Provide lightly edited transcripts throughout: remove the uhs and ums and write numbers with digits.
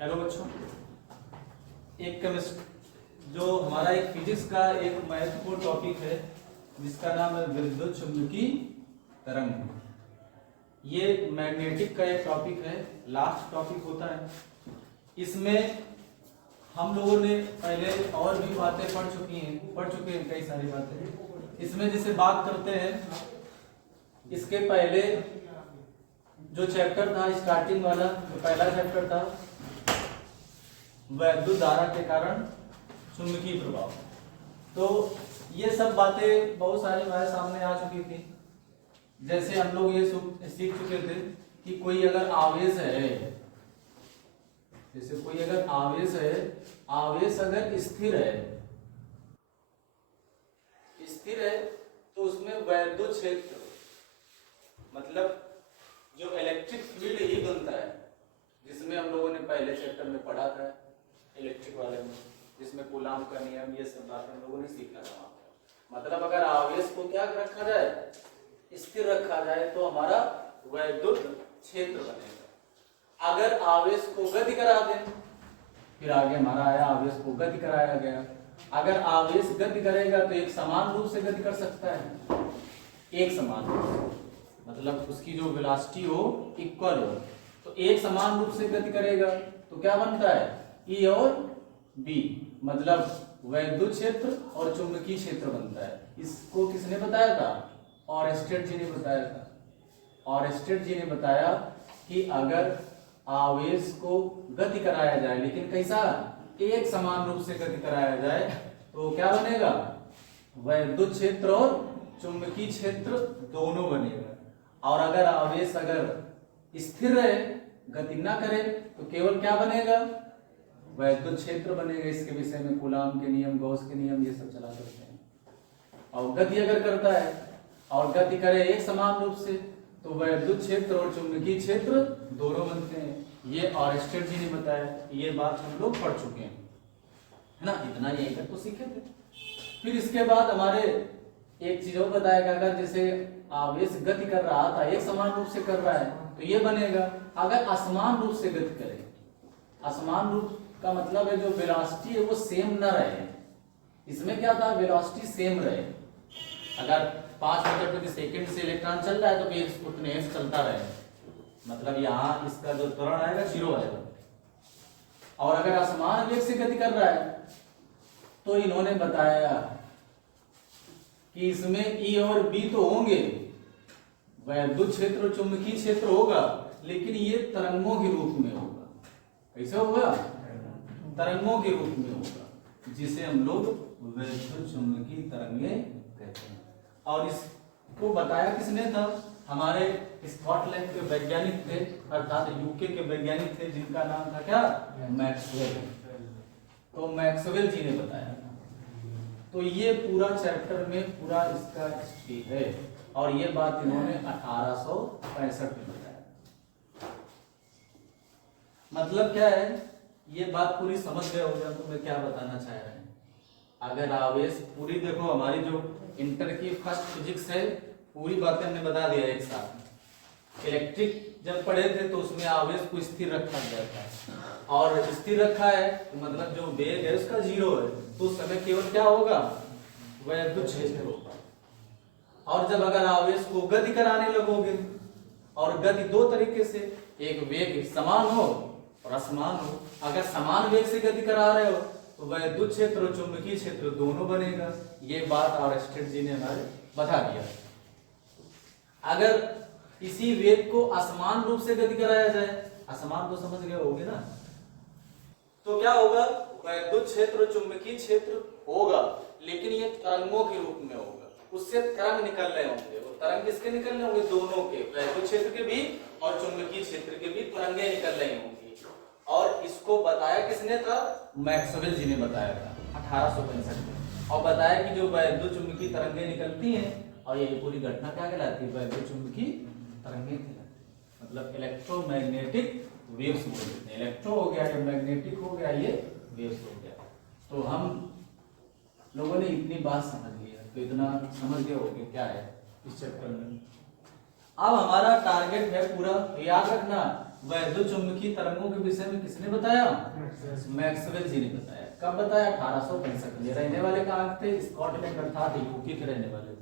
Hello बच्चों, एक chemistry जो हमारा एक फिजिक्स का एक महत्वपूर्ण टॉपिक है जिसका नाम है विद्युत चुंबकीय तरंग। ये मैग्नेटिक का एक टॉपिक है, लास्ट टॉपिक होता है। इसमें हम लोगों ने पहले और भी बातें पढ़ चुके हैं कई सारी बातें। इसमें जैसे बात करते हैं, इसके पहले जो चैप्टर था स्टार्टिंग वाला, जो पहला चैप्टर था वैद्युत धारा के कारण चुंबकीय प्रभाव। तो ये सब बातें बहुत सारी हमारे सामने आ चुकी थी। जैसे हम लोग ये सीख चुके थे कि कोई अगर आवेश है, जैसे कोई अगर आवेश है, आवेश अगर स्थिर है तो उसमें वैद्युत क्षेत्र मतलब जो इलेक्ट्रिक फील्ड ही बनता है, जिसमें हम लोगों ने पहले चैप्टर में पढ़ा था इलेक्ट्रिक वाले में, जिसमें कूलाम का नियम, ये सब बातें हम लोगों ने सीखा था। मतलब अगर आवेश को क्या रखा जाए, स्थिर रखा जाए, तो हमारा वैद्युत क्षेत्र बनेगा। अगर आवेश को गति करा दें, फिर आगे हमारा आया आवेश को गति कराया गया। अगर आवेश गति करेगा तो एक समान रूप से गति कर सकता है, एक समान रूप से, मतलब उसकी जो वेलोसिटी हो इक्वल हो, तो एक समान रूप से गति करेगा तो क्या बनता है, E और B, मतलब वैद्युत क्षेत्र और चुंबकीय क्षेत्र बनता है। इसको किसने बताया था? ऑरेस्टेड जी ने बताया था। ऑरेस्टेड जी ने बताया कि अगर आवेश को गति कराया जाए, लेकिन कैसा, एक समान रूप से गति कराया जाए, तो क्या बनेगा, वैद्युत क्षेत्र और चुंबकीय क्षेत्र दोनों बनेगा। और अगर आवेश स्थिर रहे, गति ना करे, तो केवल क्या बनेगा, वैद्युत क्षेत्र बनेगा। इसके विषय में कूलाम के नियम, गॉस के नियम, ये सब चला करते हैं। और गति अगर करता है और गति करे एक समान रूप से, तो वैद्युत क्षेत्र और चुंबकीय क्षेत्र दोनों बनते हैं। ये ऑरेस्टेड जी ने बताया। ये बात हम लोग पढ़ चुके हैं, है ना, इतना यहीं तक तो सीखे थे। फिर इसके बाद हमारे एक चीज और बताया गया, अगर जैसे आवेश गति कर रहा था, एक समान रूप से कर रहा है, तो ये बनेगा। अगर असमान रूप से गति करे, असमान रूप का मतलब है जो वेलोसिटी है वो सेम न रहे। इसमें क्या था, वेलोसिटी सेम रहे। अगर 5 मीटर प्रति सेकंड से इलेक्ट्रॉन चल रहा है तो फिर उतने से चलता रहे, मतलब यहाँ इसका जो त्वरण आएगा 0 आएगा। और अगर असमान वेग से गति कर रहा है, तो इन्होंने बताया कि इसमें E और B तो होंगे, वैद्युत क्षेत्र और चुंबकीय क्षेत्र होगा, लेकिन ये तरंगों के रूप में होगा। कैसे होगा, तरंगों के रूप में होगा, जिसे हम लोग वैद्युत चुंबकीय तरंगे कहते हैं। और इसको बताया किसने था, हमारे स्कॉटलैंड के वैज्ञानिक थे, अर्थात यूके के वैज्ञानिक थे, जिनका नाम था क्या, मैक्सवेल। तो मैक्सवेल जी ने बताया। तो ये पूरा चैप्टर में पूरा इसका हिस्ट्री है, और ये बात इन्होंने 1865 में बताया। मतलब क्या है, ये बात पूरी समझ गए हो गया तो मैं क्या बताना चाह रहे हैं। अगर आवेश पूरी, देखो हमारी जो इंटर की फर्स्ट फिजिक्स है, पूरी बातें हमने बता दिया एक साथ। इलेक्ट्रिक जब पढ़े थे तो उसमें आवेश को स्थिर रखा गया था, और स्थिर रखा है तो मतलब जो वेग है उसका 0 है, तो उस समय केवल क्या होगा, वैद्युत क्षेत्र होगा। और जब अगर आवेश को गति कराने लगोगे, और गति दो तरीके से, एक वेग समान हो और असमान हो। अगर समान वेग से गति करा रहे हो तो वैद्युत क्षेत्र और चुंबकीय क्षेत्र दोनों बनेगा। ये बात ऑरेस्टेड जी ने हमारे बता दिया। अगर इसी वेग को असमान रूप से गति कराया जाए, असमान तो समझ गए होगे ना, तो क्या होगा, वैद्युत क्षेत्र और चुंबकीय क्षेत्र होगा, लेकिन ये तरंगों के रूप में होगा। उससे तरंग निकल रहे होंगे, वो तरंग किसके निकल रहे होंगे, दोनों के, वैद्युत क्षेत्र के भी और चुंबकीय क्षेत्र के भी तरंगे निकल रही होंगी। और इसको बताया किसने था, मैक्सवेल जी ने बताया था 1865 में। और बताया कि जो वैद्युत चुंबकीय तरंगे निकलती हैं, और ये पूरी घटना क्या कहलाती है, वैद्युत चुंबकीय तरंगे कहलाती है। मतलब इलेक्ट्रोमैग्नेटिक वेव्स बोलते हैं। इलेक्ट्रो हो गया, ये मैग्नेटिक हो गया, ये वेव्स हो गया। तो हम लोगों ने इतनी बात समझ लिया, तो इतना समझ गए होंगे क्या है इस चैप्टर में। अब हमारा टारगेट है पूरा, याद रखना, वैद्युत चुंबकीय तरंगों के विषय में किसने बताया? मैक्सवेल जी ने बताया। कब बताया? 1865 में। रहने वाले कहाँ थे? स्कॉटलैंड अर्थात यूके के रहने वाले थे।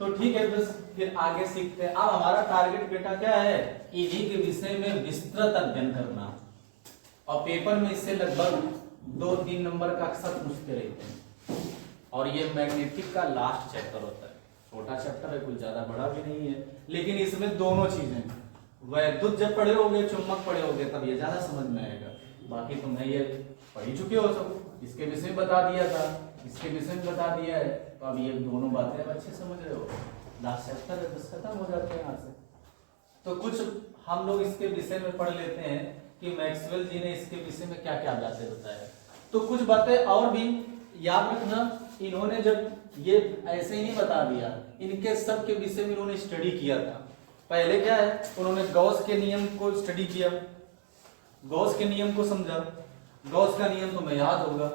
तो ठीक है, बस फिर आगे सीखते हैं। अब हमारा टारगेट बेटा क्या है? इन्हीं के विषय में विस्तृत अध्ययन करना, और पेपर में इससे लगभग 2-3 नंबर का अक्सर पूछते रहते हैं। और ये मैग्नेटिक का लास्ट चैप्टर होता है, छोटा चैप्टर है, कुछ ज्यादा बड़ा भी नहीं है, लेकिन इसमें दोनों चीजें, वैद्युत जब पढ़े होगे, चुंबक पढ़े होगे, तब ये ज्यादा समझ में आएगा। बाकी तुम्हें ये पढ़ ही चुके हो सब, इसके विषय में बता दिया था, इसके विषय में बता दिया है, तो अब ये दोनों बातें अब अच्छे समझ रहे हो। लास्ट चैप्टर है, बस खत्म हो जाते हैं यहाँ से। तो कुछ हम लोग इसके विषय में पढ़ लेते हैं कि मैक्सवेल जी ने इसके विषय में क्या क्या बातें बताया। तो कुछ बातें और भी याद रखना, इन्होंने जब ये ऐसे ही नहीं बता दिया, इनके सब के विषय में इन्होंने स्टडी किया था। पहले क्या है, उन्होंने गॉस के नियम को स्टडी किया, गॉस के नियम को समझा। गॉस का नियम तुम्हें याद होगा,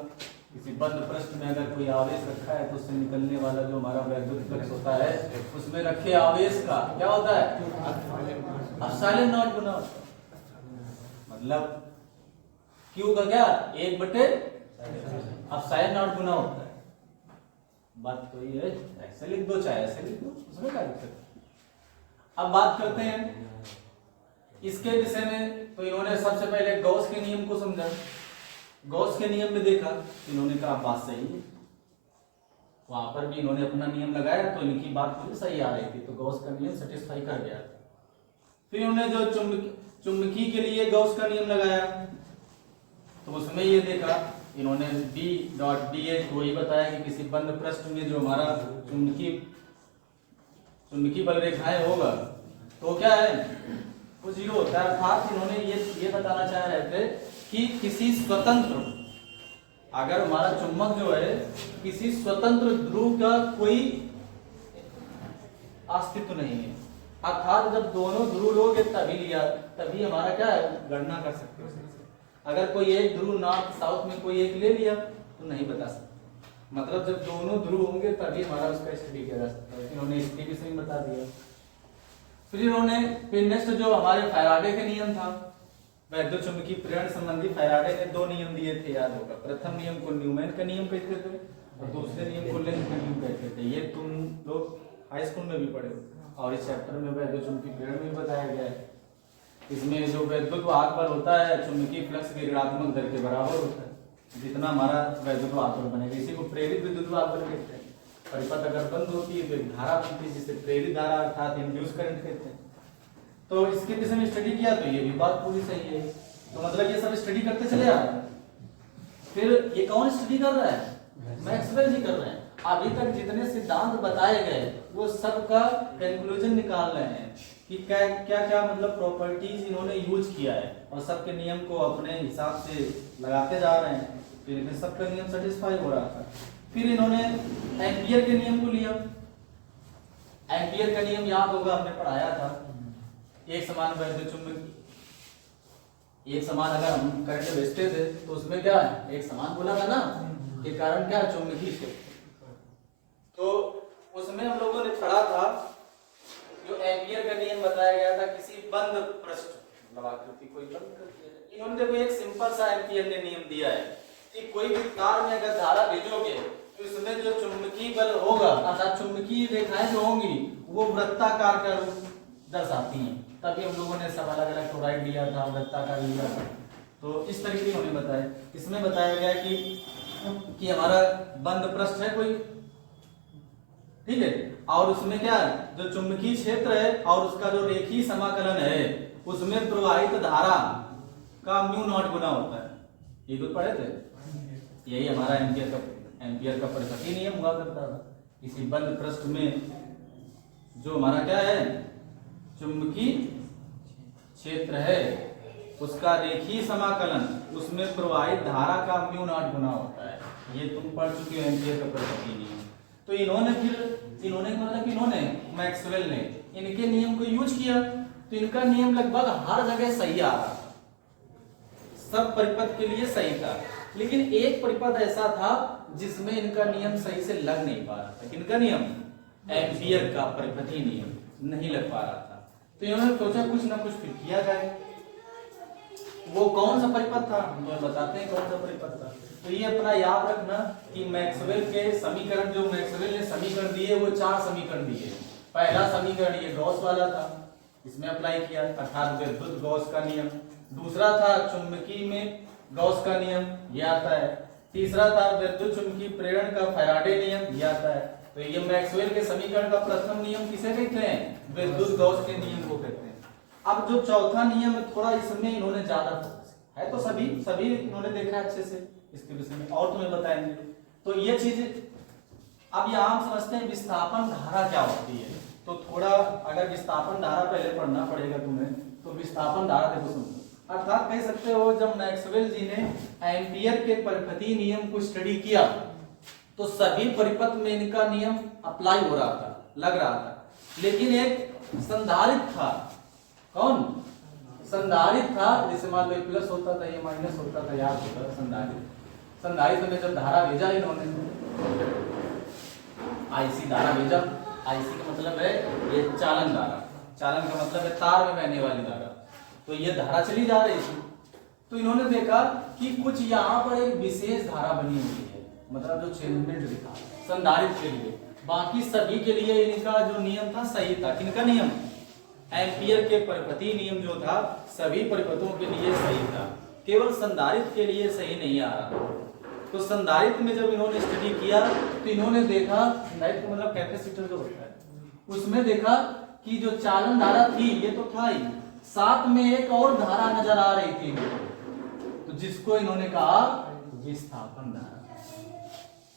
किसी बंद पृष्ठ में अगर कोई आवेश रखा है तो उससे निकलने वाला जो हमारा वैद्युत फ्लक्स होता है, उसमें रखे आवेश का क्या होता है? एप्सिलॉन नॉट गुना होता है। मतलब क्यू का क्या? 1/एप्सिलॉन नॉट गुना होता है। बात तो ये है, ऐसे लिख दो चाहे ऐसे लिख दो, उसमें क्या दिक्कत है। अब बात करते हैं इसके विषय में। तो इन्होंने सबसे पहले गॉस के नियम को समझा। गॉस के नियम में देखा, इन्होंने कहा बात सही है, वहां पर भी इन्होंने अपना नियम लगाया तो इनकी बात मुझे सही आ रही थी, तो गॉस का नियम सेटिस्फाई कर गया। फिर इन्होंने जो चुंबकीय के लिए गॉस का नियम लगाया, तो उसमें ये देखा इन्होंने B.dh को ही बताया कि किसी बंद पृष्ठ में जो हमारा चुंबकीय बल रेखाएं होगा तो क्या है, वो 0 होता है। अर्थात इन्होंने ये बताना चाह रहे थे कि किसी स्वतंत्र, अगर हमारा चुंबक जो है किसी स्वतंत्र ध्रुव का कोई अस्तित्व नहीं है, अर्थात जब दोनों ध्रुव लोगे तभी हमारा क्या है, गणना कर सकते हो। अगर कोई एक ध्रुव नॉर्थ साउथ में कोई एक ले लिया तो नहीं बता सकते, मतलब जब दोनों ध्रुव होंगे तभी हमारा उसका स्टडी किया जा सकता है। इन्होंने इसके विषय में बता दिया। फिर नेक्स्ट जो हमारे फैराडे के नियम था, वैद्युत चुंबकीय प्रेरण संबंधी फैराडे ने 2 नियम दिए थे, याद होगा। प्रथम नियम को न्यूमैन का नियम कहते थे और दूसरे नियम को लेंज का नियम कहते थे। ये तुम लोग हाई स्कूल में भी पढ़े हो और इस चैप्टर में वैद्युत चुंबकीय प्रेरण में बताया गया है। इसमें जो वैद्युत वाहक बल होता है चुंबकीय फ्लक्स के ऋणात्मक दर के बराबर होता है, जितना हमारा वैद्युत वाहक बल बनेगा। इसी को प्रेरित विद्युत वाहक बल कहते हैं। परिपथ अगर बंद होती है तो एक धारा बनती है जिसे प्रेरित धारा अर्थात इंड्यूस करंट कहते हैं। तो इसके विषय में स्टडी किया तो ये भी बात पूरी सही है। तो मतलब ये सब स्टडी करते चले आ रहे हैं। फिर ये कौन स्टडी कर रहा है? मैक्सवेल जी कर रहे हैं। अभी तक जितने सिद्धांत बताए गए वो सब का कंक्लूजन निकाल रहे हैं कि क्या क्या मतलब प्रॉपर्टीज इन्होंने यूज किया है, और सबके नियम को अपने हिसाब से लगाते जा रहे हैं। फिर इनमें सबका नियम सेटिस्फाई हो रहा था। फिर इन्होंने एम्पियर के नियम को लिया। एम्पियर का नियम याद होगा, हमने पढ़ाया था। एक समान वैद्युत चुंबक, एक समान अगर हम करंट भेजते थे तो उसमें क्या है, एक समान बोला था ना, के कारण क्या चुंबकीय क्षेत्र। तो उसमें हम लोगों ने पढ़ा था जो एम्पियर का नियम बताया गया था, किसी बंद पृष्ठ मतलब आकृति कोई बंद कर दिया है। इन्होंने देखो एक सिंपल सा एम्पियर ने नियम दिया है कि कोई भी तार में अगर धारा भेजोगे तो इसमें जो चुंबकीय बल होगा अर्थात चुंबकीय रेखाएं जो होंगी वो वृत्ताकार का रूप दर्शाती हैं। तभी हम लोगों ने सब अलग अलग टोराइड लिया था, वृत्ताकार लिया था। तो इस तरीके से उन्हें बताया। इसमें बताया गया कि हमारा बंद पृष्ठ है कोई, ठीक है, और उसमें क्या है, जो चुंबकीय क्षेत्र है और उसका जो रेखीय समाकलन है उसमें प्रवाहित धारा का म्यू नॉट गुना होता है। ये तो पढ़े थे। यही हमारा एम्पियर का परिपथीय नियम हुआ करता था। किसी बंद पृष्ठ में जो हमारा क्या है, चुंबकीय क्षेत्र है उसका रेखीय समाकलन, उसमें प्रवाहित धारा का म्यू नॉट गुना होता है। ये तुम पढ़ चुके हो एम्पियर का परिपथीय नियम। तो इन्होंने मैक्सवेल ने इनके नियम को यूज किया तो इनका नियम लगभग हर जगह सही आ रहा था, सब परिपथ के लिए सही था। लेकिन एक परिपथ ऐसा था जिसमें इनका नियम सही से लग नहीं पा रहा था। इनका नियम एम्पियर का परिपथीय नियम नहीं लग पा रहा था। तो इन्होंने सोचा कुछ ना कुछ फिर किया जाए। वो कौन सा परिपथ था, हम तो बताते हैं कौन सा परिपथ था। तो ये अपना याद रखना कि मैक्सवेल के समीकरण, जो मैक्सवेल ने समीकरण दिए वो 4 समीकरण दिए। पहला समीकरण ये गॉस वाला था, इसमें अप्लाई किया, अर्थात विद्युत गॉस का नियम। दूसरा था चुंबकीय में गॉस का नियम, ये आता है। तीसरा था विद्युत चुंबकीय प्रेरण का फैराडे नियम, ये आता है। तो ये मैक्सवेल के समीकरण का प्रथम नियम किसे कहते हैं, विद्युत गॉस के नियम को कहते हैं। अब जो चौथा नियम है थोड़ा इसमें इन्होंने ज्यादा फोकस है, तो सभी इन्होंने देखा अच्छे से, इसके विषय में और तुम्हें बताएंगे। तो ये चीज अब यहाँ हम समझते हैं विस्थापन धारा क्या होती है। तो थोड़ा अगर विस्थापन धारा पहले पढ़ना पड़ेगा तुम्हें, तो विस्थापन धारा देखो सुनो, अर्थात कह सकते हो जब मैक्सवेल जी ने एम्पियर के परिपथीय नियम को स्टडी किया तो सभी परिपथ में इनका नियम अप्लाई हो रहा था, लग रहा था, लेकिन एक संधारित्र था। कौन संधारित्र था? जैसे मान लो प्लस होता था, ये माइनस होता था, याद होता था संधारित्र में जब धारा भेजा इन्होंने, आईसी धारा भेजा, आईसी का मतलब है ये चालन धारा, चालन का मतलब है तार में बहने वाली धारा। तो ये धारा चली जा रही थी, तो इन्होंने देखा कि कुछ यहाँ पर एक विशेष धारा बनी हुई है, मतलब जो 6 मिनट दिखा संधारित्र के लिए, बाकी सभी के लिए इनका जो नियम था सही था। किनका नियम? एम्पियर के परिपथीय नियम जो था सभी परिपथों के लिए सही था, केवल संधारित्र के लिए सही नहीं आ रहा। तो संधारित्र में जब इन्होंने स्टडी किया तो इन्होंने देखा, संधारित्र मतलब कैपेसिटर जो होता है, उसमें देखा कि जो चालन धारा थी ये तो था ही, साथ में एक और धारा नजर आ रही थी, तो जिसको इन्होंने कहा विस्थापन धारा,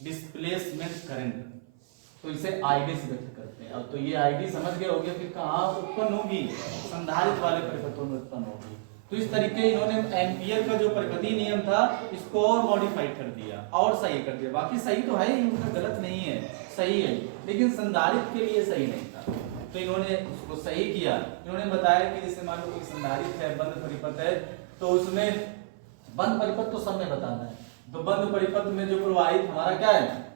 डिस्प्लेसमेंट करंट। तो इसे आईडी से व्यक्त करते हैं। अब तो ये आईडी समझ गए होंगे, फिर कहाँ उत्पन्न होगी, संधारित्र वाले परिपथों में उत्पन्न होगी। तो इस तरीके इन्होंने एम्पियर का जो परिपथीय नियम था इसको और मॉडिफाइड कर दिया और सही कर दिया। बाकी सही तो है ही, उनका गलत नहीं है, सही है, लेकिन संधारित्र के लिए सही नहीं था, तो इन्होंने उसको सही किया। इन्होंने बताया कि जैसे मान लो कोई संधारित्र है, बंद परिपथ है, तो उसमें बंद परिपथ तो सब में बताना है। तो बंद परिपथ में जो प्रवाहित हमारा क्या है,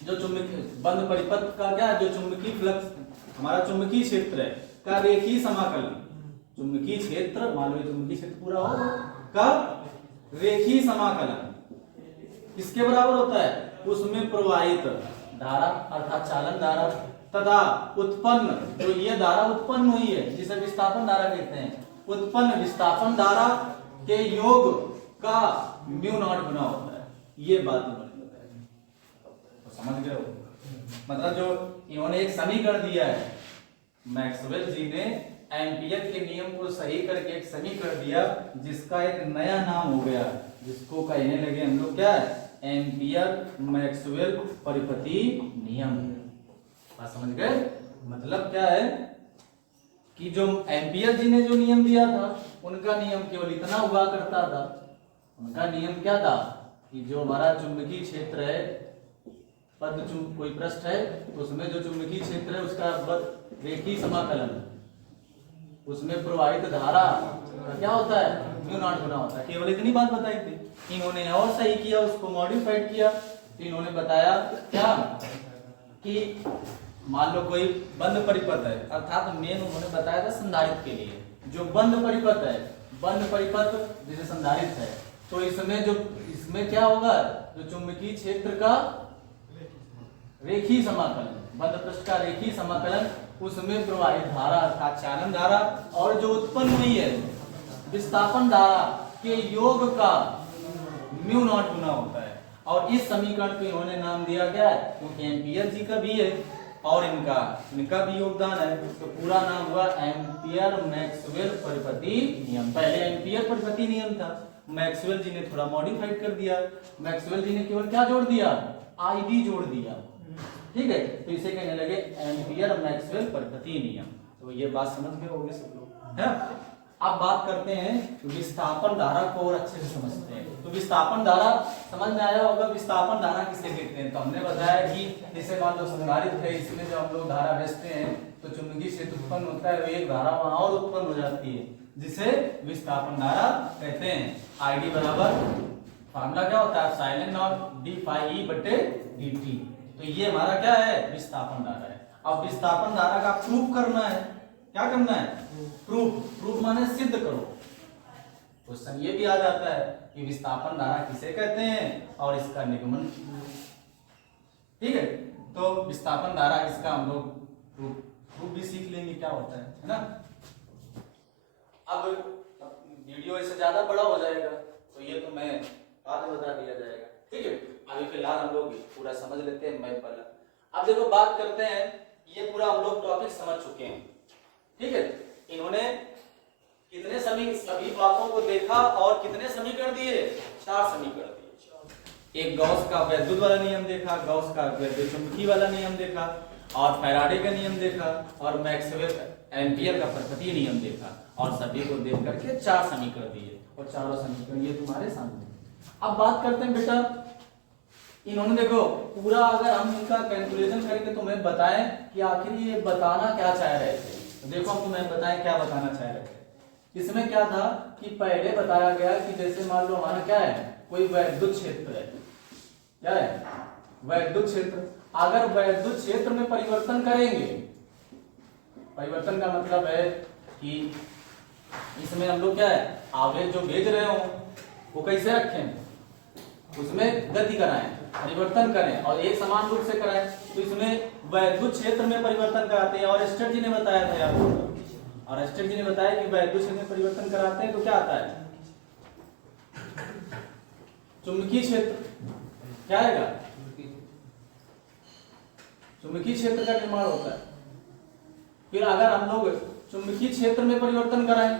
जो चुंबकीय बंद परिपथ का क्या, जो चुंबकीय फ्लक्स हमारा चुंबकीय क्षेत्र है का रेखीय समाकलन, चुंबकीय क्षेत्र मान लो चुंबकीय क्षेत्र पूरा हो का रेखीय समाकलन किसके बराबर होता है, उसमें प्रवाहित धारा अर्थात चालन धारा तथा उत्पन्न जो ये धारा उत्पन्न हुई है जिसे विस्थापन धारा कहते हैं, उत्पन्न विस्थापन धारा के योग का म्यू नॉट गुना होता है। ये बात इन्होंने बताई, तो समझ गए हो। मतलब जो इन्होंने एक समीकरण दिया है, मैक्सवेल जी ने एम्पियर के नियम को सही करके एक समीकरण दिया जिसका एक नया नाम हो गया, जिसको कहने लगे हम लोग क्या, एम्पियर मैक्सवेल परिपथीय नियम। बात समझ गए? मतलब क्या है कि जो एम्पियर जी ने जो नियम दिया था उनका नियम केवल इतना हुआ करता था, उनका नियम क्या था कि जो हमारा चुंबकीय क्षेत्र है, कोई पृष्ठ है तो उसमें जो चुंबकीय क्षेत्र है उसका रेखीय समाकलन, उसमें प्रवाहित धारा का क्या होता है, म्यू नॉट गुना होता है। केवल इतनी बात बताई थी। इन्होंने और सही किया, उसको मॉडिफाइड किया। तो इन्होंने बताया क्या कि मान लो कोई बंद परिपथ है, अर्थात मेन उन्होंने बताया था संधारित्र के लिए, जो बंद परिपथ है, बंद परिपथ जैसे संधारित्र है, तो इसमें क्या होगा, जो चुंबकीय क्षेत्र का रेखीय समाकलन, बंद पृष्ठ का रेखीय समाकलन, उसमें प्रवाहित धारा अर्थात चालन धारा और जो उत्पन्न हुई है विस्थापन धारा के योग का म्यू नॉट गुना होता है। और इस समीकरण को इन्होंने नाम दिया गया है क्योंकि एम्पियर जी का भी है और इनका भी योगदान है, तो पूरा नाम हुआ एम्पियर मैक्सवेल परिपथीय नियम। पहले एम्पियर परिपथीय नियम था, मैक्सवेल जी ने थोड़ा मॉडिफाइड कर दिया। मैक्सवेल जी ने केवल क्या जोड़ दिया, आईडी जोड़ दिया, ठीक है। तो इसे कहने लगे एम्पियर मैक्सवेल परिपथीय नियम। तो ये बात समझ गए होंगे सब लोग, है। अब बात करते हैं विस्थापन धारा को और अच्छे से समझते हैं। तो विस्थापन धारा समझ में आया होगा, विस्थापन धारा किसे कहते हैं। तो हमने बताया कि जैसे मान लो संधारित्र है, इसमें जब हम लोग धारा भेजते हैं तो चुंबकीय क्षेत्र उत्पन्न होता है, एक धारा वहां और उत्पन्न हो जाती है जिसे विस्थापन धारा कहते हैं। आईडी बराबर फार्मूला क्या होता है, silent not D phi E बटे डी टी। तो ये हमारा क्या है, विस्थापन धारा है। अब विस्थापन धारा का प्रूफ करना है, क्या करना है, प्रूफ माने सिद्ध करो। क्वेश्चन ये भी आ जाता है कि विस्थापन धारा किसे कहते हैं और इसका निगमन। ठीक है, तो विस्थापन धारा इसका हम लोग प्रूफ भी सीख लेंगे क्या होता है ना। अब वीडियो इससे ज्यादा बड़ा हो जाएगा तो ये तो मैं बाद में बता दिया जाएगा। ठीक है, अभी फिलहाल हम लोग पूरा समझ लेते हैं मैथ वाला। अब देखो बात करते हैं, ये पूरा हम लोग टॉपिक समझ चुके हैं। ठीक है, इन्होंने कितने सभी बातों को देखा और कितने समीकरण दिए, 4 समीकरण दिए। एक गॉस का वैद्युत वाला नियम देखा, गॉस का वैद्युतचुंबकीय वाला नियम देखा, और फैराडे का नियम देखा, और मैक्सवेल एम्पियर का परपतीय नियम देखा, और सभी को देख करके 4 समीकरण दिए, और चारों समीकरण ये तुम्हारे सामने। अब बात करते हैं बेटा, इन्होंने देखो पूरा अगर हम इनका कैलकुलेशन करके तुम्हें बताएं कि आखिर ये बताना क्या चाह रहे थे, तो देखो हम तुम्हें बताएं क्या बताना चाह रहे थे। इसमें क्या था कि पहले बताया गया कि जैसे मान लो हमारा क्या है, कोई वैद्युत क्षेत्र है, क्या है वैद्युत क्षेत्र। अगर वैद्युत क्षेत्र में परिवर्तन करेंगे, परिवर्तन का मतलब है कि इसमें हम लोग क्या है, आवेश जो भेज रहे हो वो कैसे रखें, उसमें गति कराएं, परिवर्तन करें और एक समान रूप से कराएं। तो इसमें वैद्युत क्षेत्र में परिवर्तन कराते हैं, और एस्टर जी ने बताया था यार, और एस्टर जी ने बताया कि वैद्युत क्षेत्र में परिवर्तन कराते हैं तो क्या आता है, चुंबकीय क्षेत्र क्या आएगा, चुंबकीय क्षेत्र का निर्माण होता है। फिर अगर हम लोग चुंबकीय क्षेत्र में परिवर्तन कराएं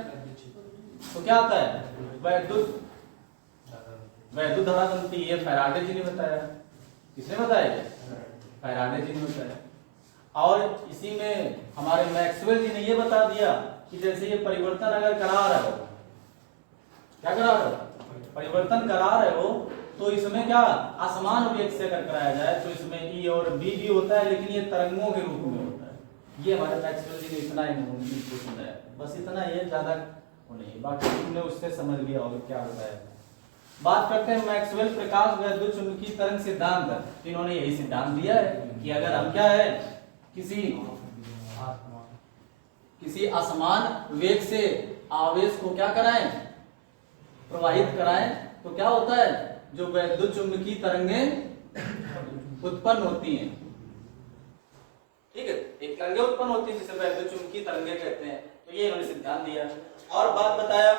तो क्या आता है, वैद्युत धारा बनती है। फैराडे जी ने बताया, किसने बताया, फैराडे जी ने बताया। और इसी में हमारे मैक्सवेल जी ने ये बता दिया कि जैसे ये परिवर्तन अगर करा रहे हो, क्या करा रहे हो, परिवर्तन करा रहे हो, तो इसमें क्या असमान वेग से अगर कराया जाए तो इसमें ई और बी भी होता है, लेकिन ये तरंगों के रूप में होता है। ये हमारे मैक्सवेल जी ने इतना ही बताया, बस इतना, ये ज्यादा नहीं, बाकी तुमने उससे समझ लिया और क्या बताया। बात करते हैं मैक्सवेल प्रकाश वैद्युत चुंबकीय तरंग सिद्धांत। इन्होंने यही सिद्धांत दिया है कि अगर हम क्या है, किसी असमान वेग से आवेश को क्या कराएं, प्रवाहित कराएं, तो क्या होता है, जो वैद्युत चुंबकीय तरंगें उत्पन्न होती हैं। ठीक है, एक तरंगें उत्पन्न होती है जिसे वैद्युत चुंबकीय तरंगें कहते हैं। तो ये इन्होंने सिद्धांत दिया। और बात बताया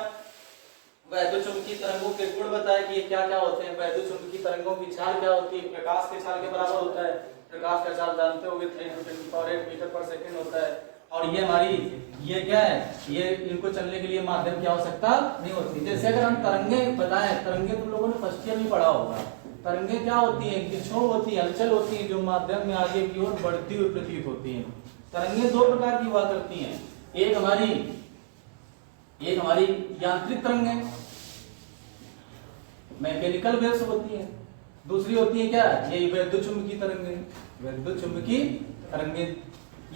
वैद्युत चुंबकीय तरंगों के गुण बताया कि ये क्या क्या होते हैं। वैद्युत चुंबकीय तरंगों की चाल क्या होती है, प्रकाश के चाल के बराबर होता है। प्रकाश का चाल जानते होंगे 3×10⁸ मीटर/सेकंड होता है। और ये हमारी ये क्या है, ये इनको चलने के लिए माध्यम की आवश्यकता नहीं होती। जैसे अगर हम तरंगे बताएं, तरंगे तुम लोगों ने फर्स्ट ईयर में पढ़ा होगा, तरंगे क्या होती है, किरणें होती है, हलचल होती है, जो माध्यम में आगे की ओर बढ़ती हुई प्रतीत होती है। तरंगे 2 प्रकार की हुआ करती हैं, एक हमारी यांत्रिक तरंगें मैकेनिकल वेव्स होती हैं, दूसरी होती है क्या, ये वैद्युत चुंबकीय तरंगें। वैद्युत चुंबकीय तरंगें,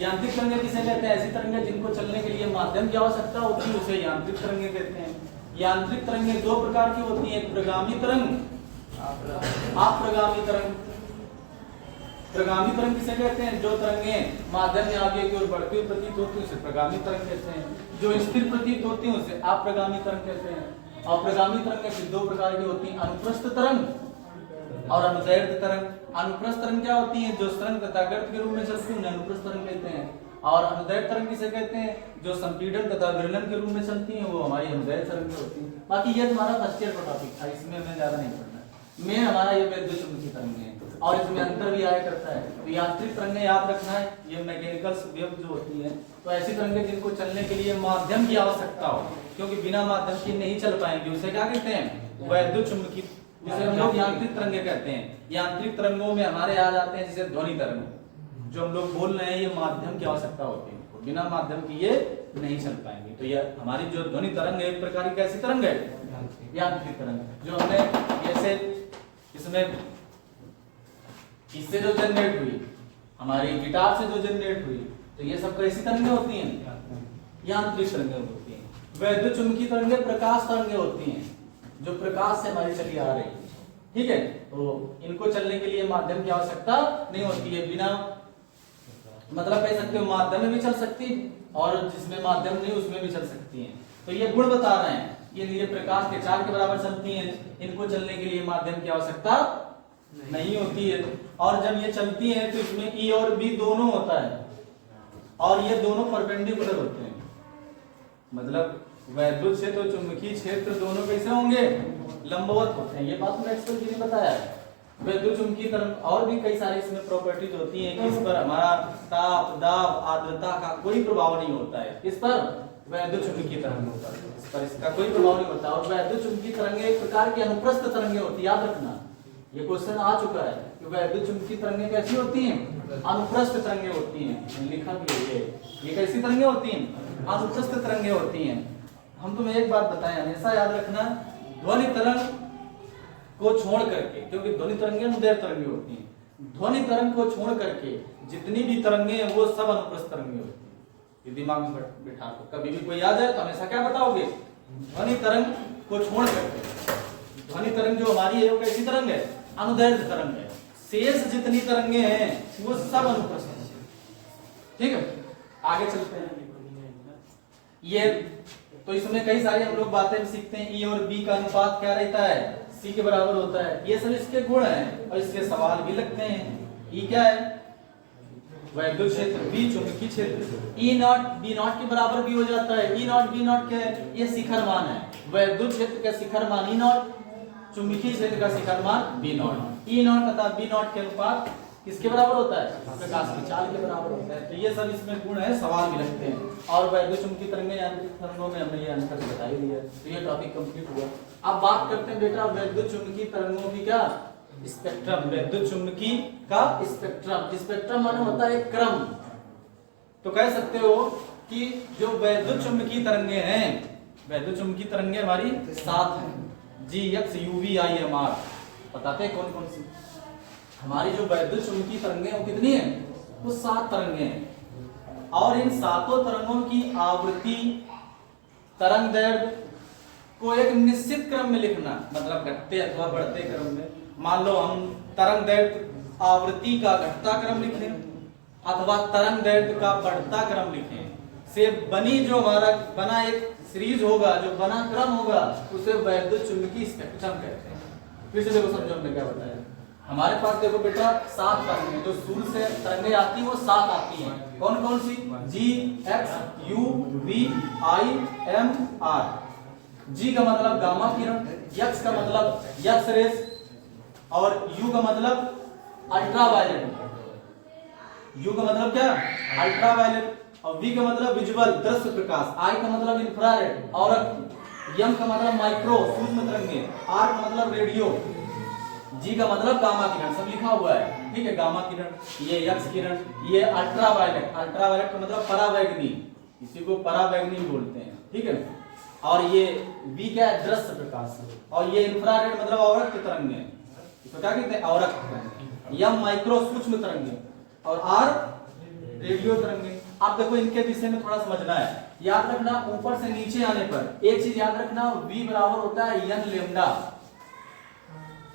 यांत्रिक तरंगें किसे कहते हैं, ऐसी तरंगें जिनको चलने के लिए माध्यम की आवश्यकता होती है, उसे यांत्रिक तरंगें कहते हैं। यांत्रिक तरंगें 2 प्रकार की होती हैं, प्रगामी तरंग, अप्रगामी तरंग। प्रगामी तरंग किसे कहते हैं, जो तरंगें माध्यम में आगे की ओर बढ़ती हुई प्रतीत होती है उसे प्रगामी तरंग कहते हैं। जो स्थिर प्रतीत होती है उसे अप्रगामी तरंग कहते हैं। और प्रगामी तरंगें 2 प्रकार की होती हैं, अनुप्रस्थ तरंग और अनुदैर्ध्य तरंग। अनुप्रस्थ तरंग क्या होती है, जो तरंग तथा गर्त के रूप में चलती है उन्हें अनुप्रस्थ तरंग कहते हैं। और अनुदैर्ध्य तरंग किसे कहते हैं, जो संपीड़न तथा विरलन के रूप में चलती हैं, वो हमारी अनुदैर्ध्य तरंग होती है। बाकी ये तुम्हारा फर्स्ट ईयर का टॉपिक था, इसमें मैं ज्यादा नहीं पढ़ना। मेन हमारा ये वैद्युत चुंबकीय तरंगें हैं और इसमें अंतर भी आया करता है। तो यांत्रिक तरंगें याद रखना है, ये मैकेनिकल वेव जो होती है, तो ऐसी तरंगें जिनको चलने के लिए माध्यम की आवश्यकता हो, क्योंकि बिना माध्यम के नहीं चल पाएंगे, उसे क्या कहते हैं, वैद्युत चुंबकीय, जिसे हम लोग यांत्रिक तरंगें कहते हैं। यांत्रिक तरंगों में हमारे आ जाते हैं जैसे ध्वनि तरंग, जो हम लोग बोल रहे हैं, ये माध्यम की आवश्यकता होती है, तो बिना माध्यम की ये नहीं चल पाएंगे। तो ये हमारी जो ध्वनि तरंग है एक प्रकार की कैसी तरंग है, यांत्रिक तरंग। जो हमने जैसे इसमें इससे जो जनरेट हुई, हमारी गिटार से जो जनरेट हुई, तो ये सब कैसी तरंगें होती हैं, यांत्रिक तरंगें होती हैं। वैद्युत चुंबकीय तरंगें प्रकाश तरंगें होती हैं, जो प्रकाश से हमारी चली आ रही है। ठीक है, तो इनको चलने के लिए माध्यम की आवश्यकता नहीं होती है, बिना मतलब कह सकते हो माध्यम में भी चल सकती और जिसमें माध्यम नहीं उसमें भी चल सकती है। तो ये गुण बता रहे हैं, कि ये प्रकाश के चाल के बराबर चलती हैं, इनको चलने के लिए माध्यम की आवश्यकता नहीं होती है। और जब ये चलती हैं तो इसमें E और B दोनों होता है और ये दोनों परपेंडिकुलर होते हैं, मतलब वैद्युत क्षेत्र और चुंबकीय क्षेत्र दोनों कैसे होंगे, लंबवत होते हैं। ये बात मैक्सवेल जी ने बताया है। वैद्युत चुंबकीय तरंग और भी कई सारी इसमें प्रॉपर्टीज होती हैं कि इस पर हमारा ताप, दाब, आर्द्रता का कोई प्रभाव नहीं होता है, इस पर वैद्युत चुंबकीय तरंग होता है, इस पर इसका कोई प्रभाव नहीं होता। और वैद्युत चुंबकीय तरंगें एक प्रकार की अनुप्रस्थ तरंगें होती है, याद रखना, ये क्वेश्चन आ चुका है कि वैद्युत चुंबकीय तरंगें कैसी होती हैं, अनुप्रस्थ तरंगें होती हैं, लिखा भी है ये कैसी तरंगें होती हैं, अनुप्रस्थ तरंगें होती हैं। हम तुम्हें एक बात बताएं, हमेशा याद रखना, ध्वनि तरंग को छोड़ करके, क्योंकि ध्वनि तरंगें अनुदैर्घ्य तरंगें होती हैं, ध्वनि तरंग को छोड़ करके जितनी भी तरंगें हैं वो सब अनुप्रस्थ तरंगें होती हैं। ये दिमाग में बिठा दो, कभी भी कोई याद है तो हमेशा क्या बताओगे, ध्वनि तरंग को छोड़ करके। ध्वनि तरंग जो हमारी है वो कैसी तरंग है, अनुदैर्घ्य तरंग है। शेष जितनी तरंगें हैं वो सब अनुप्रस्थ हैं। ठीक है, आगे चलते हैं। ये तो इसमें कई सारी हम लोग बातें सीखते हैं। E और B का अनुपात क्या रहता है, C के बराबर होता है। ये सब इसके गुण हैं और इसके सवाल भी लगते हैं। E क्या है, वैद्युत क्षेत्र, B चुंबकीय क्षेत्र। E नॉट B नॉट के बराबर भी हो जाता है। E नॉट B नॉट क्या है, ये शिखर मान है। वैद्युत क्षेत्र का शिखर मान E नॉट, चुंबकीय क्षेत्र का शिखर मान B नॉट। E नॉट तथा B नॉट के अनुपात किसके बराबर होता है, प्रकाश की चाल के बराबर होता है। तो ये सब इसमें गुण है, सवाल भी लगते हैं। और वैद्युत चुंबकीय तरंगों में हमने ये अंतर बता ही दिया, तो ये टॉपिक कंप्लीट हुआ। अब बात करते हैं बेटा वैद्युत चुंबकीय तरंगों की क्या, स्पेक्ट्रम। वैद्युत चुंबकीय का स्पेक्ट्रम, स्पेक्ट्रम माने होता है क्रम। तो कह सकते हो कि जो वैद्युत चुंबकीय तरंगे हैं, वैद्युत चुंबकीय तरंगे हमारी 7 हैं, G, X, UV, I, M, R। बताते हैं कौन कौन सी हमारी जो वैद्युत चुंबकीय तरंगे वो कितनी है, वो 7 तरंगे हैं। और इन 7 तरंगों की आवृत्ति, तरंग दैर्घ्य को एक निश्चित क्रम में लिखना, मतलब घटते अथवा बढ़ते क्रम में। मान लो हम तरंग दैर्घ्य आवृत्ति का घटता क्रम लिखें अथवा तरंग दैर्घ्य का बढ़ता क्रम लिखें, से बनी जो हमारा बना एक सीरीज होगा, जो बना क्रम होगा, उसे वैद्युत चुंबकीय स्पेक्ट्रम कहते हैं। फिर से देखो समझो हमने क्या बताया। हमारे पास देखो बेटा 7 तरंगें, जो सूर्य से तरंगें आती हैं वो 7 आती हैं। कौन कौन सी, G, X, U, V, I, M, R। G का मतलब गामा किरण, X का मतलब X रेस, और U का मतलब अल्ट्रावायलेट। U का मतलब क्या, अल्ट्रावायलेट। और V का मतलब विजुअल, दृश्य प्रकाश। I का मतलब इंफ्रारेड, और M का मतलब माइक्रो, सूक्ष्म तरंगें। R का मतलब रेडियो, G का मतलब गामा किरण, सब लिखा हुआ है। ठीक है, गामा किरण, ये X किरण, ये अल्ट्रावायलेट। अल्ट्रावायलेट का मतलब परावैंगनी, इसी को परावैंगनी बोलते हैं। ठीक है, और ये V क्या है, दृश्य प्रकाश, और ये इंफ्रारेड मतलब अवरक्त तरंगें, इसको क्या कहते हैं, अवरक्त तरंगें। M माइक्रो, सूक्ष्म तरंगें, और R रेडियो तरंगें। आप देखो इनके विषय में थोड़ा समझना है। याद रखना, ऊपर से नीचे आने पर एक चीज याद रखना, V बराबर होता है n लेमडा।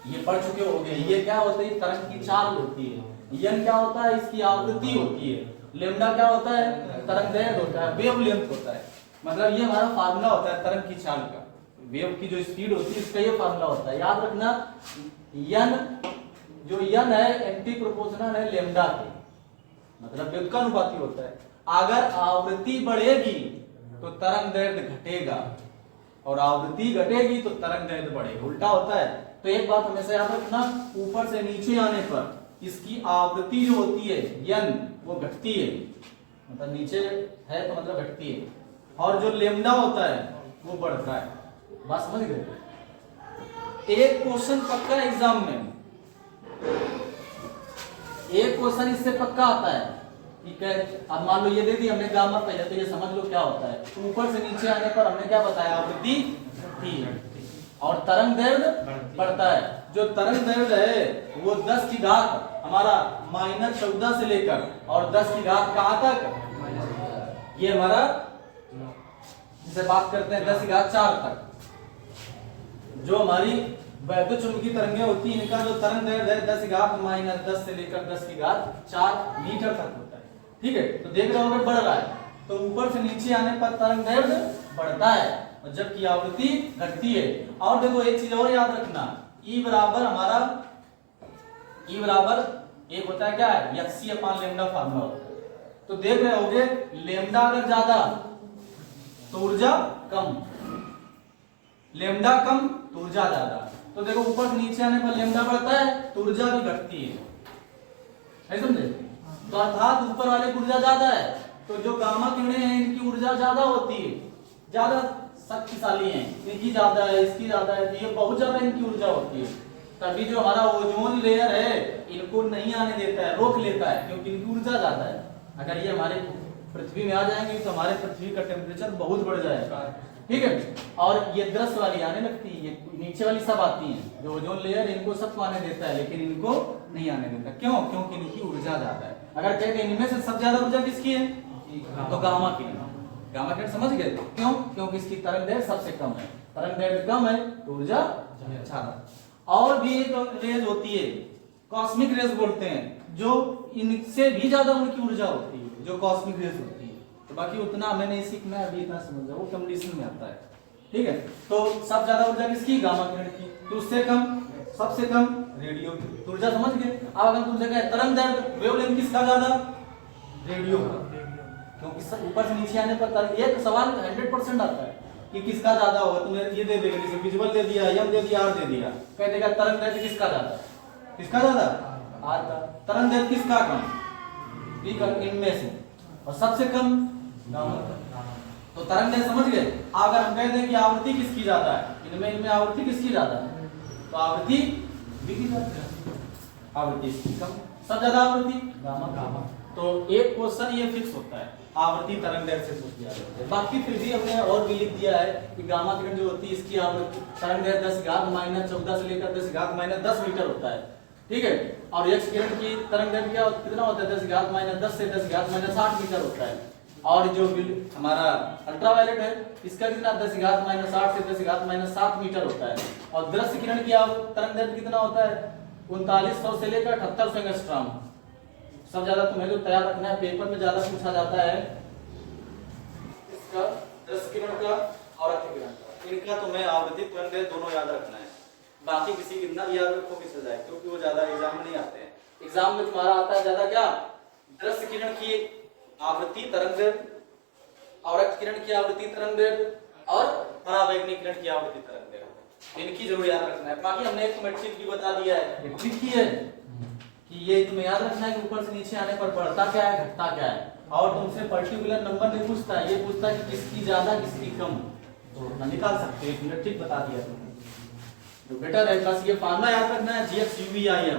ये पढ़ चुके होंगे। ये क्या होता है, तरंग की चाल होती है। n क्या होता है, इसकी आवृत्ति होती है। लेमडा क्या होता है, तरंग दैर्घ्य होता है, वेवलेंथ होता है। मतलब ये हमारा फार्मूला होता है तरंग की चाल का, वेव की जो स्पीड होती है इसका ये फार्मूला होता है। याद रखना, n जो n है एंटी प्रोपोर्शनल है लेमडा के, मतलब व्युत्क्रमानुपाती होता है। अगर आवृत्ति बढ़ेगी तो तरंग दैर्घ्य घटेगा, और आवृत्ति घटेगी तो तरंग दैर्घ्य बढ़ेगा, उल्टा होता है। तो एक बात हमेशा याद रखना, ऊपर से नीचे आने पर इसकी आवृत्ति जो होती है n, वो घटती है, मतलब नीचे है तो मतलब घटती है, और जो लेमडा होता है वो बढ़ता है। बात समझ गए। एक क्वेश्चन पक्का एग्जाम में, एक क्वेश्चन इससे पक्का आता है। ठीक है, अब मान लो ये दे दी हमने गामा पहले, तो ये समझ लो क्या होता है। ऊपर से नीचे आने पर हमने क्या बताया, आवृत्ति घटती और तरंग दैर्घ्य बढ़ता है। जो तरंग दैर्घ्य है वो 10 की घात हमारा -14 से लेकर और 10 की घात कहां तक, ये हमारा जिसे बात करते हैं 10 की घात 4 तक। जो हमारी वैद्युत चुंबकीय तरंगें होती हैं, इनका जो तरंग दैर्घ्य है 10 की घात -10 से लेकर 10 की घात 4 मीटर तक होता है। ठीक है, तो देख रहे होगे बढ़ रहा है, तो ऊपर से नीचे आने पर तरंग दैर्घ्य बढ़ता है और जबकि आवृत्ति घटती है। और देखो एक चीज और याद रखना, E बराबर हमारा E बराबर एक होता है क्या है, यक्सी अपान लेमडा फार्मूला होता है। तो देख रहे होगे लेमडा अगर ज्यादा तो ऊर्जा कम, लेमडा कम तो ऊर्जा ज्यादा। तो देखो ऊपर से नीचे आने पर लेमडा बढ़ता है तो ऊर्जा भी घटती है, समझे? तो अर्थात ऊपर वाले की ऊर्जा ज्यादा है, तो जो गामा किरणें हैं इनकी ऊर्जा ज्यादा होती है, ज्यादा शक्तिशाली हैं, इनकी ज्यादा है, इसकी ज्यादा है, तो ये बहुत ज्यादा इनकी ऊर्जा होती है। तभी जो हमारा ओजोन लेयर है इनको नहीं आने देता है, रोक लेता है, क्योंकि इनकी ऊर्जा ज्यादा है। अगर ये हमारे पृथ्वी में आ जाएंगे तो हमारे पृथ्वी का टेम्परेचर बहुत बढ़ जाएगा, ठीक है। और ये दृश्य वाली आने लगती है, ये नीचे वाली सब आती हैं, जो ओजोन लेयर इनको सबको आने देता है, लेकिन इनको नहीं आने देता। क्यों? क्योंकि इनकी ऊर्जा ज्यादा है। अगर कहते हैं इनमें से सबसे ज्यादा ऊर्जा किसकी है, तो गामा किरण। गामा किरण समझ गए? क्यों? क्योंकि इसकी तरंग दैर्घ्य सबसे कम है, तरंग दैर्घ्य कम है तो ऊर्जा ज्यादा। और भी एक रेज होती है, कॉस्मिक रेज बोलते हैं, जो इनसे भी ज्यादा उनकी ऊर्जा होती है, जो कॉस्मिक रेज होती है। तो बाकी उतना हमें नहीं सीखना है अभी, इतना समझ जाओ, वो कंडीशन में आता है, ठीक है। तो सब ज्यादा ऊर्जा किसकी, गामा किरण की। तो उससे कम, सबसे कम रेडियो की। तो ऊर्जा समझ गए। अब अगर तुमसे कहे तरंग दैर्घ्य वेवलेंथ किसका ज्यादा, रेडियो का, क्योंकि ऊपर से नीचे आने पर तरंग, ये सवाल 100% आता है कि किसका ज्यादा होगा। तुम्हें ये दे देगा, जैसे विजुअल दे दिया, एम दे दिया, आर दे दिया, कह देगा तरंग दैर्घ्य किसका ज्यादा, किसका ज्यादा, आर का। तरंग दैर्घ्य किसका कम, बी का, इनमें से, और सबसे कम गामा का। तो तरंग दैर्घ्य समझ गए। अगर हम कह दें कि आवृत्ति किसकी ज्यादा है, इनमें आवृत्ति किसकी ज्यादा है, तो आवृत्ति बी की ज्यादा है, आवृत्ति इसकी कम, सब ज्यादा आवृत्ति गामा। तो एक क्वेश्चन ये फिक्स होता है, आवृत्ति तरंग दैर्घ्य से पूछ दिया जाता है। बाकी फिर भी हमने और भी लिख दिया है कि गामा किरण जो होती है इसकी आवृत्ति तरंग दैर्घ्य 10⁻⁻14 से लेकर 10⁻10 मीटर होता है, ठीक है। और एक्स किरण की तरंग दैर्घ्य क्या कितना होता है, 10⁻10 से 10⁻60 मीटर होता है। और जो हमारा अल्ट्रावायलेट है इसका कितना, 10⁻60 से 10⁻7 मीटर होता है। और दृश्य किरण की तरंग दैर्घ्य कितना होता है, 3900 से लेकर 7800 एंगस्ट्रॉम। सब ज्यादा तुम्हें जो तैयार रखना है, पेपर में ज्यादा पूछा जाता है इसका, दृश्य किरण का और अति किरण का, इनका तुम्हें आवृत्ति तरंग दैर्घ्य दोनों याद रखना है। बाकी किसी कितना भी याद रखो किस जाए, क्योंकि वो ज्यादा एग्जाम में नहीं आते हैं। एग्जाम में तुम्हारा आता है ज्यादा क्या, दृश्य किरण की आवृत्ति तरंग दैर्घ्य, और अति किरण की आवृत्ति तरंग दैर्घ्य, और परावैगनी किरण की आवृत्ति तरंग दैर्घ्य, इनकी जरूर याद रखना है। बाकी हमने एक मैट्रिक भी बता दिया है, ट्रिक की है कि ये तुम्हें याद रखना है कि ऊपर से नीचे आने पर बढ़ता क्या है, घटता क्या है। और तुमसे पर्टिकुलर नंबर नहीं पूछता है, ये पूछता है कि किसकी ज्यादा किसकी कम, तो निकाल सकते हो। एक ट्रिक बता दिया तुमने, जो बेटर है। बस ये फार्मूला याद रखना है, GX UV IR।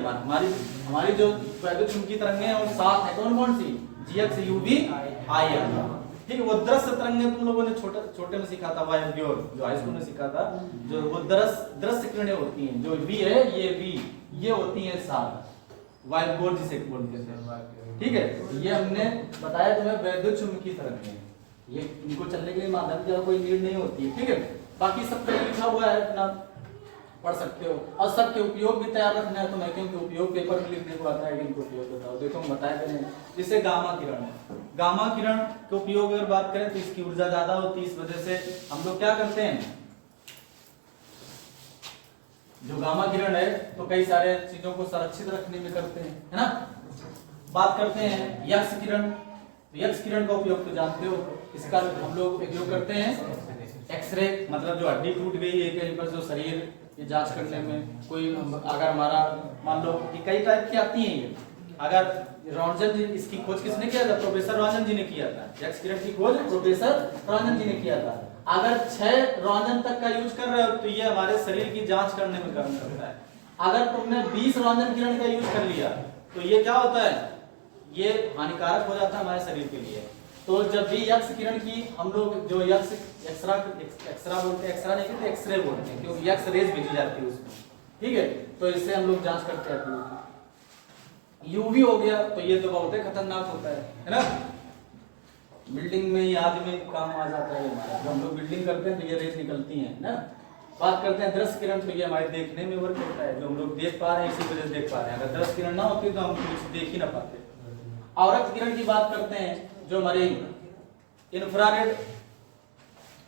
हमारी जो वैद्युत चुंबकीय तरंगें हैं वो 7 है, कौन कौन सी, GX UV IR, ठीक है। वो दृश्य तरंगें तुम लोगों ने छोटे में सीखा था, वायव्योर जो हाई स्कूल में सीखा था, जो वो दृश्य किरणें होती हैं, जो V है ये V, ये होती हैं 7, वायव्योर जिसे बोलते हैं, ठीक है। ये हमने बताया तुम्हें वैद्युत चुंबकीय तरंगें, ये इनको चलने के लिए माध्यम की कोई नीड नहीं होती है, ठीक है। बाकी सब पे लिखा हुआ है, अपना पढ़ सकते हो। और सबके उपयोग भी तैयार रखना है तुम्हें, क्योंकि उपयोग पेपर में लिखने को आता है कि इनको उपयोग बताओ। देखो हम बताए करें, जैसे गामा किरण है, गामा किरण के उपयोग अगर बात करें तो इसकी ऊर्जा ज्यादा होती है। इस वजह से हम लोग क्या करते हैं, जो गामा किरण है तो कई सारे चीजों को संरक्षित रखने में करते हैं, है ना। बात करते हैं यक्स किरण, यक्स किरण का उपयोग तो जानते हो, इसका हम लोग उपयोग करते हैं एक्सरे, मतलब जो हड्डी टूट गई है कहीं पर, जो शरीर ये जांच करने में। कोई अगर हमारा मान लो कि कई टाइप की आती हैं ये, अगर रॉन्जन जी, इसकी खोज किसने किया था, प्रोफेसर रॉन्जन जी ने किया था, एक्स किरण की खोज प्रोफेसर रॉन्जन जी ने किया था। अगर 6 रॉन्जन तक का यूज कर रहे हो तो ये हमारे शरीर की जांच करने में काम करता है। अगर तुमने 20 रॉन्जन किरण का यूज कर लिया तो ये क्या होता है, ये हानिकारक हो जाता है हमारे शरीर के लिए। तो जब भी यक्स किरण की हम लोग जो एक्सरा बोलते हैं, एक्सरा नहीं कहते, एक्सरे बोलते हैं, क्योंकि यक्स रेज भेजी जाती है उसमें, ठीक है। तो इससे हम लोग जांच करते हैं। यूवी हो गया तो ये तो बहुत ही खतरनाक होता है ना। बिल्डिंग में ही आदि में काम आ जाता है हमारा, जब हम लोग बिल्डिंग करते हैं तो ये रेज निकलती हैं ना। बात करते हैं दृश्य किरण, तो ये हमारे देखने में वर्क करता है, जो हम लोग देख पा रहे हैं इसी वजह से देख पा रहे हैं। अगर दृश्य किरण ना होती तो हम कुछ देख ही ना पाते। और अक्ष किरण की बात करते हैं, जो हमारे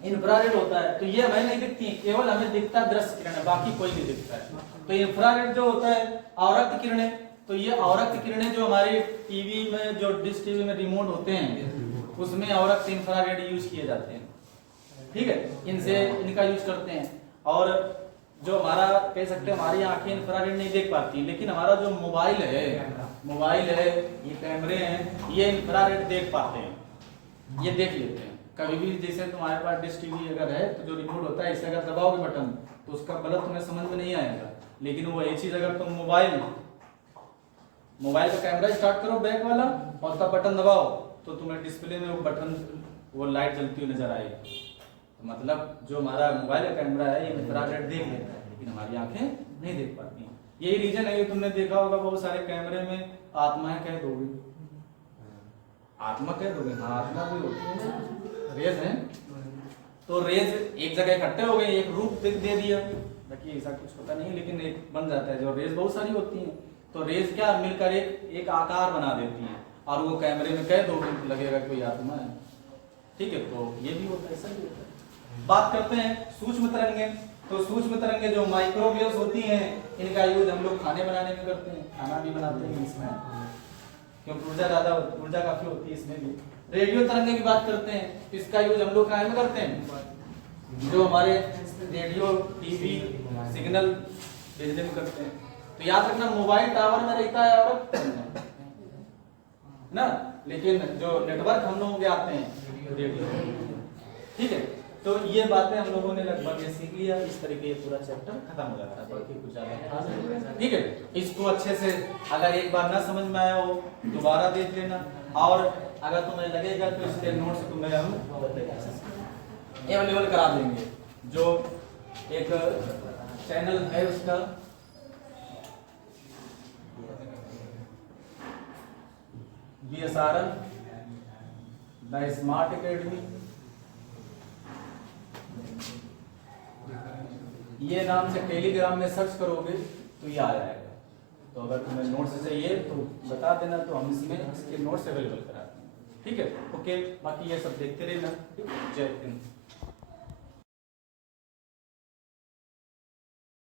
इंफ्रारेड होता है, तो ये हमें नहीं दिखती है, केवल हमें दिखता है दृश्य किरण, बाकी कोई नहीं दिखता है। तो इंफ्रारेड जो होता है अवरक्त किरणें, तो ये अवरक्त किरणें जो हमारी टीवी में, जो डिश टीवी में रिमोट होते हैं उसमें अवरक्त इंफ्रारेड यूज किए जाते हैं, ठीक है, इनसे इनका यूज करते हैं। और जो हमारा कह सकते हैं हमारी आंखें इंफ्रारेड नहीं देख पाती, लेकिन हमारा जो मोबाइल है, ये कैमरे हैं, ये इंफ्रारेड देख पाते हैं, ये देख लेते हैं। कभी भी जैसे तुम्हारे पास डिश टीवी अगर है तो जो रिमोट होता है इसे अगर दबाओगे बटन तो उसका बल्ब तुम्हें समझ में नहीं आएगा, लेकिन वो एक चीज अगर तुम मोबाइल का कैमरा स्टार्ट करो बैक वाला और उसका बटन दबाओ तो तुम्हें डिस्प्ले में वो बटन, वो लाइट जलती हुई नजर आएगी। तो मतलब जो हमारा मोबाइल का कैमरा है ये इंफ्रारेड देख लेता है, लेकिन हमारी आंखें नहीं देख पाती हैं। यही रीजन है, तुमने देखा होगा बहुत सारे कैमरे में आत्माएं कैद हो गई, आत्मा कैद हो गई, हाँ आत्मा भी होती है, रेज है, तो रेज एक जगह इकट्ठे हो गए, एक रूप दे दिया, बाकी ऐसा कुछ पता नहीं, लेकिन एक बन जाता है। जो रेज बहुत सारी होती हैं तो रेज क्या मिलकर एक आकार बना देती हैं और वो कैमरे में कैद हो गई, लगेगा कोई आत्मा है, ठीक है। तो ये भी होता है, ऐसा भी होता है। बात करते हैं सूक्ष्म तरंगे, तो सूक्ष्म तरंगे जो माइक्रोवेव्स होती हैं इनका यूज हम लोग खाने बनाने में करते हैं, खाना भी बनाते हैं इसमें, क्योंकि ऊर्जा काफी होती है इसमें भी। रेडियो तरंगे की बात करते हैं, इसका यूज हम लोग कहाँ में करते हैं, जो हमारे रेडियो टीवी सिग्नल भेजने में करते हैं। तो याद रखना मोबाइल टावर में रहता है और ना, लेकिन जो नेटवर्क हम लोगों के आते हैं रेडियो, ठीक है। तो ये बातें हम लोगों ने लगभग ये सीख लिया, इस तरीके ये पूरा चैप्टर खत्म हो जाता है, बाकी कुछ ज्यादा, ठीक है। इसको अच्छे से अगर एक बार ना समझ में आया हो दोबारा देख लेना, और अगर तुम्हें लगेगा तो इसके नोट्स तुम्हें हम अवेलेबल करा देंगे, जो एक चैनल है उसका BSRM द स्मार्ट एकेडमी, ये नाम से टेलीग्राम में सर्च करोगे तो ये आ जाएगा। तो अगर तुम्हें नोट्स चाहिए तो बता देना, तो हम इसमें इसके नोट्स अवेलेबल कराते हैं, ठीक है। ओके, बाकी ये सब देखते रहना, जय हिंद।